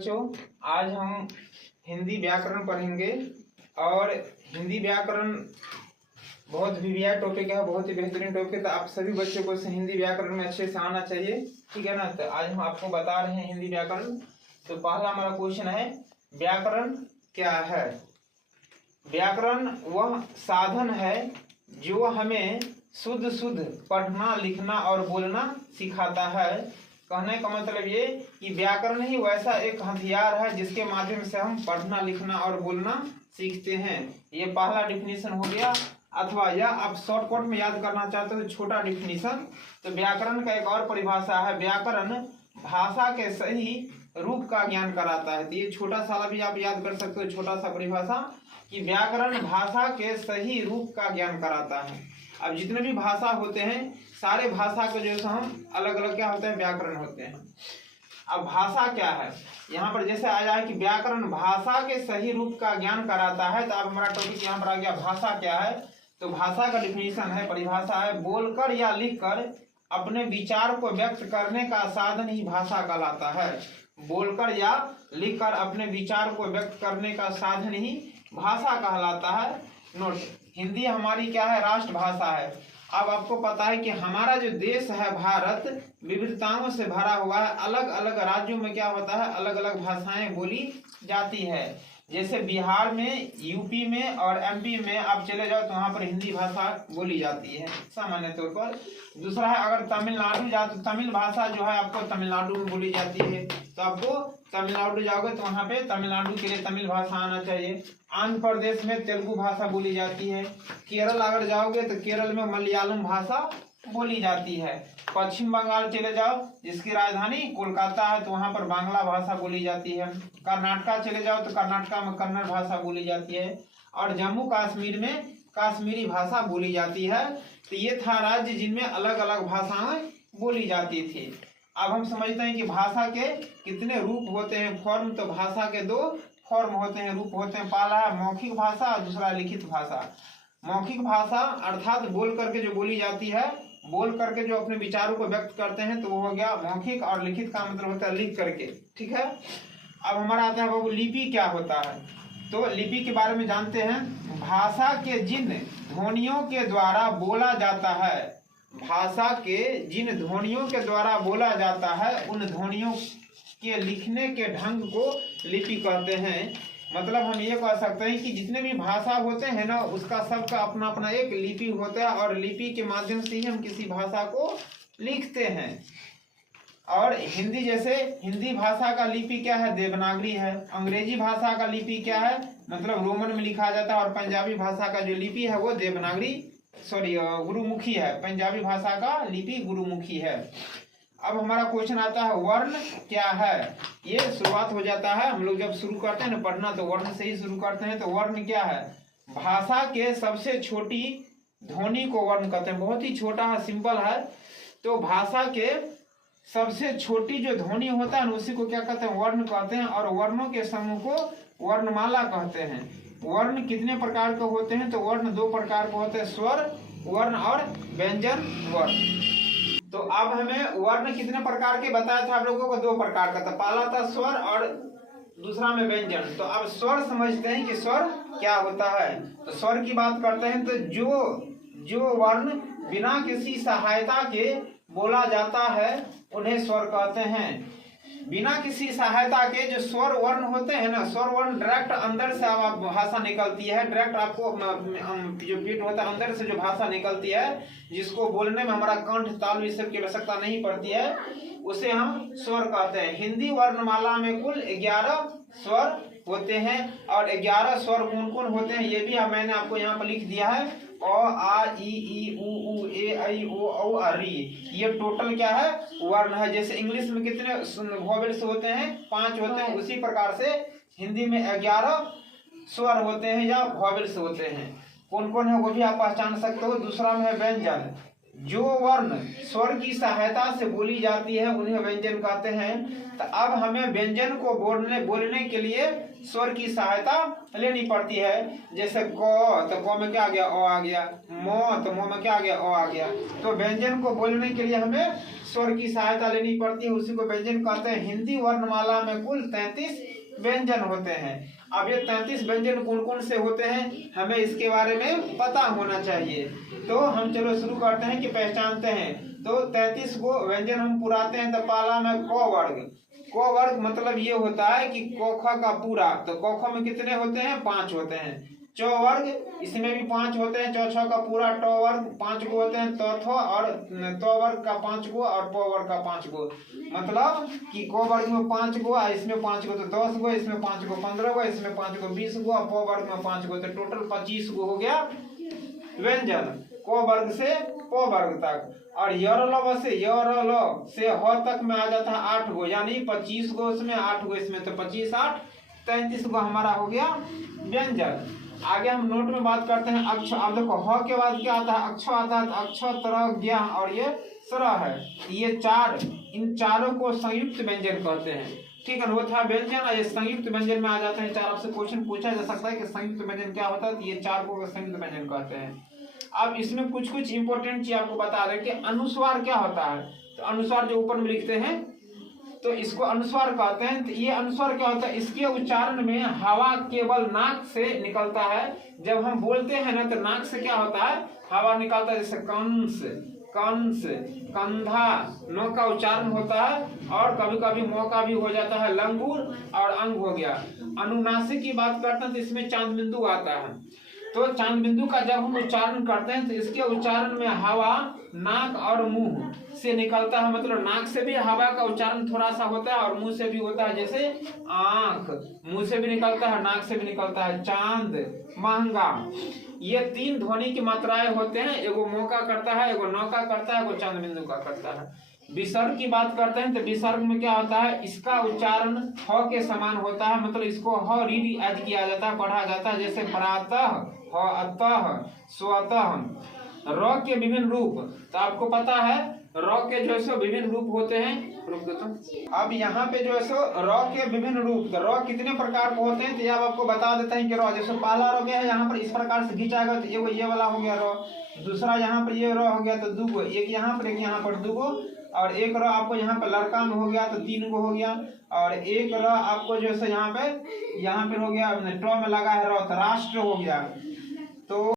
बच्चों, आज हम हिंदी व्याकरण पढ़ेंगे और हिंदी व्याकरण बहुत वीवीआई टॉपिक है, बहुत ही बेहतरीन टॉपिक है। तो आप सभी बच्चों को हिंदी व्याकरण में अच्छे से आना चाहिए, ठीक है ना। तो आज हम आपको बता रहे हैं हिंदी व्याकरण। तो पहला हमारा क्वेश्चन है, व्याकरण क्या है। व्याकरण वह साधन है जो हमें शुद्ध शुद्ध पढ़ना, लिखना और बोलना सिखाता है। कहने का मतलब ये कि व्याकरण ही वैसा एक हथियार है जिसके माध्यम से हम पढ़ना, लिखना और बोलना सीखते हैं। ये पहला डिफिनीशन हो गया। अथवा या आप शॉर्टकट में याद करना चाहते हो तो छोटा डिफिनीशन। तो व्याकरण का एक और परिभाषा है, व्याकरण भाषा के सही रूप का ज्ञान कराता है। तो ये छोटा सा भी आप याद कर सकते हो, छोटा सा परिभाषा, कि व्याकरण भाषा के सही रूप का ज्ञान कराता है। अब जितने भी भाषा होते हैं, सारे भाषा के जो हम अलग अलग क्या होते हैं, व्याकरण होते हैं। अब भाषा क्या है, यहाँ पर जैसे आया है कि व्याकरण भाषा के सही रूप का ज्ञान कराता है। तो अब हमारा टॉपिक यहाँ पर आ गया, भाषा क्या है। तो भाषा का डिफिनीशन है, परिभाषा है, बोलकर या लिखकर अपने विचार को व्यक्त करने का साधन ही भाषा कहलाता है। बोलकर या लिखकर अपने विचार को व्यक्त करने का साधन ही भाषा कहलाता है। नोट, हिंदी हमारी क्या है, राष्ट्रभाषा है। अब आपको पता है कि हमारा जो देश है भारत विविधताओं से भरा हुआ है। अलग अलग राज्यों में क्या होता है, अलग अलग भाषाएं बोली जाती है। जैसे बिहार में, यूपी में और एमपी में आप चले जाओ तो वहाँ पर हिंदी भाषा बोली जाती है सामान्य तौर पर। दूसरा है, अगर तमिलनाडु जाओ तो तमिल भाषा जो है आपको तमिलनाडु में बोली जाती है। तो आपको तमिलनाडु जाओगे तो वहाँ पे तमिलनाडु के लिए तमिल भाषा आना चाहिए। आंध्र प्रदेश में तेलुगु भाषा बोली जाती है। केरल अगर जाओगे तो केरल में मलयालम भाषा बोली जाती है। पश्चिम बंगाल चले जाओ जिसकी राजधानी कोलकाता है तो वहाँ पर बांग्ला भाषा बोली जाती है। कर्नाटका चले जाओ तो कर्नाटका में कन्नड़ भाषा बोली जाती है। और जम्मू कश्मीर में कश्मीरी भाषा बोली जाती है। तो ये था राज्य जिनमें अलग अलग भाषाएं बोली जाती थी। अब हम समझते हैं कि भाषा के कितने रूप होते हैं, फॉर्म। तो भाषा के दो फॉर्म होते हैं, रूप होते हैं। पहला है मौखिक भाषा, दूसरा लिखित भाषा। मौखिक भाषा अर्थात बोल करके जो बोली जाती है, बोल करके जो अपने विचारों को व्यक्त करते हैं, तो वो हो गया मौखिक। और लिखित का मतलब होता है लिख करके, ठीक है। अब हमारा आता है बाबू, लिपि क्या होता है। तो लिपि के बारे में जानते हैं। भाषा के जिन ध्वनियों के द्वारा बोला जाता है, भाषा के जिन ध्वनियों के द्वारा बोला जाता है, उन ध्वनियों के लिखने के ढंग को लिपि कहते हैं। मतलब हम ये कह सकते हैं कि जितने भी भाषा होते हैं ना, उसका सबका अपना अपना एक लिपि होता है और लिपि के माध्यम से ही हम किसी भाषा को लिखते हैं। और हिंदी जैसे, हिंदी भाषा का लिपि क्या है, देवनागरी है। अंग्रेजी भाषा का लिपि क्या है, मतलब रोमन में लिखा जाता है। और पंजाबी भाषा का जो लिपि है वो देवनागरी, गुरुमुखी है। पंजाबी भाषा का लिपि गुरुमुखी है। अब हमारा क्वेश्चन आता है, वर्ण क्या है। ये शुरुआत हो जाता है, हम लोग जब शुरू करते हैं ना पढ़ना तो वर्ण से ही शुरू करते हैं। तो वर्ण क्या है, भाषा के सबसे छोटी ध्वनि को वर्ण कहते हैं। बहुत ही छोटा है, सिंपल है। तो भाषा के सबसे छोटी जो ध्वनि होता है उसी को क्या कहते हैं, वर्ण कहते हैं। और वर्णों के समूह को वर्णमाला कहते हैं। वर्ण कितने प्रकार के होते हैं, तो वर्ण दो प्रकार के होते हैं, स्वर वर्ण और व्यंजन वर्ण। तो अब हमें वर्ण कितने प्रकार के बताया था आप लोगों को, दो प्रकार का था। पहला था स्वर और दूसरा में व्यंजन। तो अब स्वर समझते हैं कि स्वर क्या होता है। तो स्वर की बात करते हैं तो जो वर्ण बिना किसी सहायता के बोला जाता है उन्हें स्वर कहते हैं। बिना किसी सहायता के जो स्वर वर्ण होते हैं ना, स्वर वर्ण डायरेक्ट अंदर से अब भाषा निकलती है। डायरेक्ट आपको जो पीठ होता है अंदर से जो भाषा निकलती है, जिसको बोलने में हमारा कंठ, ताल इस सब की आवश्यकता नहीं पड़ती है, उसे हम स्वर कहते हैं। हिंदी वर्णमाला में कुल 11 स्वर होते हैं। और 11 स्वर कौन कौन होते हैं ये भी मैंने आपको यहाँ पर लिख दिया है। अ, आ, ई, उ, ए, ऐ, ओ, औ, री। ये टोटल क्या है, वर्ण है। जैसे इंग्लिश में कितने वोवेल्स होते हैं, 5 होते हैं, उसी प्रकार से हिंदी में 11 स्वर होते हैं या वोवेल्स होते हैं। कौन कौन है वो भी आप पहचान सकते हो। दूसरा में है व्यंजन। जो वर्ण स्वर की सहायता से बोली जाती है उन्हें व्यंजन कहते हैं। तो अब हमें व्यंजन को बोलने के लिए स्वर की सहायता लेनी पड़ती है। जैसे क, तो क में क्या आ गया, अ आ गया। म, तो म में क्या आ गया, अ आ गया। तो व्यंजन को बोलने के लिए हमें स्वर की सहायता लेनी पड़ती है, उसी को व्यंजन कहते हैं। हिंदी वर्णमाला में कुल 33 व्यंजन होते हैं। अब ये 33 व्यंजन कौन कौन से होते हैं, हमें इसके बारे में पता होना चाहिए। तो हम चलो शुरू करते हैं कि पहचानते हैं। तो 33 को व्यंजन हम पुराते हैं। तो पहला में क वर्ग। क वर्ग मतलब ये होता है कि क ख का पूरा। तो क ख में कितने होते हैं, 5 होते हैं। च वर्ग, इसमें भी 5 होते हैं। च छ का पूरा। ट वर्ग 5 को होते हैं। त थ और त वर्ग का 5 को और प वर्ग का 5 को। मतलब कि क वर्ग में 5 गो, इसमें 5 गो, तो 10 गो, इसमें 5 गो 15 गो, इसमें 5 गो 20 गो, और प वर्ग में 5 गो, तो टोटल 25 गो हो गया व्यंजन। क वर्ग से प वर्ग तक। और यरल से ह तक में आ जाता है 8 गो, यानी 25 गो उसमें, 8 गो इसमें, तो 25 8 33 गो हमारा हो गया व्यंजन। आगे हम नोट में बात करते हैं अक्ष। अब देखो ह के बाद क्या आता है, अक्ष आता है। तो अक्ष, तरह, ज्ञ और ये सरह है। ये चार, इन चारों को संयुक्त व्यंजन कहते हैं। ठीक है, वो था व्यंजन और ये संयुक्त व्यंजन में आ जाते हैं। चार आपसे क्वेश्चन पूछा जा सकता है कि संयुक्त व्यंजन क्या होता है, तो ये चार को संयुक्त व्यंजन कहते हैं। अब इसमें कुछ कुछ इंपॉर्टेंट चीज आपको बता रहे कि अनुस्वार क्या होता है। तो अनुस्वार जो ऊपर में लिखते हैं, तो इसको अनुस्वार कहते हैं। तो ये अनुस्वार क्या होता है, इसके उच्चारण में हवा केवल नाक से निकलता है। जब हम बोलते हैं ना, तो नाक से क्या होता है, हवा निकलता है। जैसे कंस, कंस, कंधा, नो का उच्चारण होता है, और कभी कभी मो का भी हो जाता है, लंगूर और अंग हो गया। अनुनासिक की बात करते हैं तो इसमें चांद बिंदु आता है। तो चांद बिंदु का जब हम उच्चारण करते हैं तो इसके उच्चारण में हवा नाक और मुंह से निकलता है। मतलब नाक से भी हवा का उच्चारण थोड़ा सा होता है और मुंह से भी होता है। जैसे आंख मुंह से भी निकलता है, नाक से भी निकलता है। चांद, महंगा, ये 3 ध्वनि की मात्राएं होते हैं। एगो मौका करता है, एगो नौका करता है, एगो चांद बिंदु का करता है। विसर्ग की बात करते हैं तो विसर्ग में क्या होता है, इसका उच्चारण ह के समान होता है। मतलब इसको ह रीड एज किया जाता है, पढ़ा जाता है। जैसे प्रातः, ह अतः, स्वतः। र के विभिन्न रूप, तो आपको पता है र के जो है सो विभिन्न रूप होते हैं। रुक दो तो। अब यहाँ पे जो है सो र के विभिन्न रूप, तो र कितने प्रकार के होते हैं, तो ये अब आपको बता देते हैं कि र जैसे पहला र क्या है, यहाँ पर इस प्रकार से खींचाएगा तो ये वाला हो गया र। दूसरा यहाँ पर ये र हो गया तो 2 गो, एक यहाँ पर, एक यहाँ पर 2 गो, और एक र आपको यहाँ पर लड़का में हो गया तो 3 गो हो गया। और एक र आपको जो है यहाँ पे हो गया ट में लगा है र, तो राष्ट्र हो गया। तो